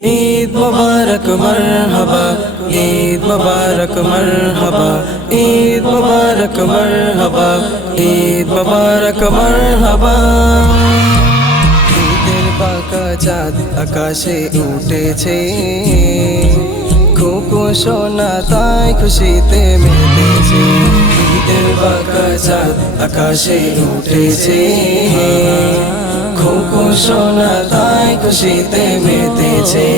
ईद मुबारक मरहबा, ईद मुबारक मरहबा, ईद मुबारक मरहबा, ईद मुबारक मरहबा। ঈদের বাঁকা চাঁদ আকাশে উঠেছে, খোকো সোনা তাই খুশিতে মেতেছে। ঈদের বাঁকা চাঁদ আকাশে উঠেছে, খোকো সোনা তাই খুশিতে মেতেছে।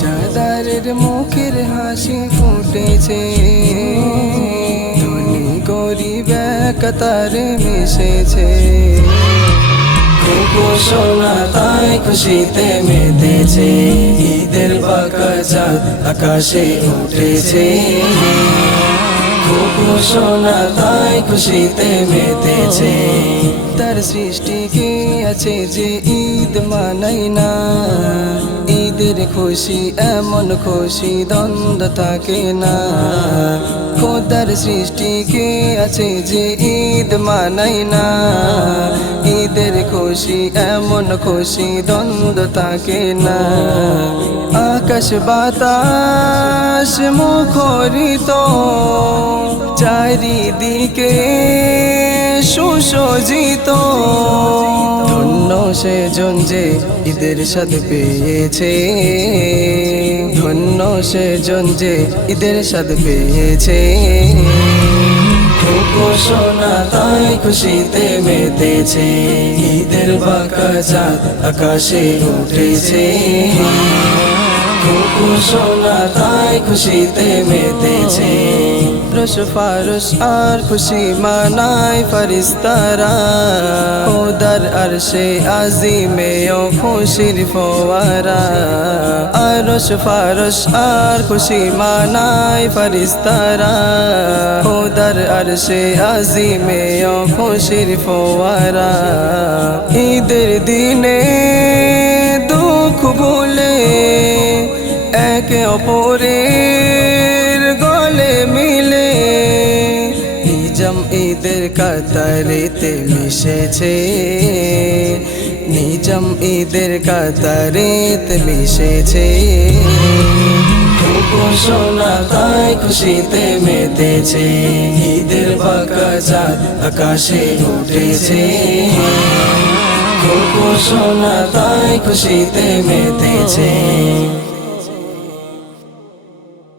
চাঁদারের মুখের হাসি ফুটেছে, ধনী গরিব কাতারে মিশেছে। খোকো সোনা তাই খুশিতে মেতেছে। ঈদের বাঁকা চাঁদ আকাশে উঠেছে, খোকো সোনা তাই খুশিতে মেতেছে। তার সৃষ্টিকে আছে যে ঈদ মানাই না, ঈদের খুশি এমন খুশি দ্বন্দ্ব থাকে না। খোদার সৃষ্টিকে আছে যে ঈদ মানাই না, ঈদের খুশি এমন খুশি দ্বন্দ্ব থাকে না। আকাশ বাতাস মুখরিত, চারিদিকে সুসজ্জিত। ধন্য সেজন যে ঈদের স্বাদ পেয়েছে, ধন্য সেজন যে ঈদের স্বাদ পেয়েছে। খোকো সোনা তাই খুশিতে মেতেছে। ঈদের বাঁকা চাঁদ আকাশে উঠেছে, খোকো সোনা তাই খুশিতে মেতেছে। রস ফারস আর খুশি মানায় ফেরেশতারা, খোদার আরশে আজিমেও খুশির ফোয়ারা। আর রস ফারস আর খুশি মানায় ফেরেশতারা, খোদার আরশে আজিমেও খুশির ফোয়ারা। ঈদের দিনে দুঃখ ভুলে একে অপরের গলে মিলে, নিজাম ঈদের কাতারেতে মিশেছে, নিজাম ঈদের কাতারেতে মিশেছে। খোকো সোনা তাই খুশিতে মেতেছে। ঈদের বাঁকা চাঁদ আকাশে উঠেছে, খোকো সোনা তাই খুশিতে মেতেছে।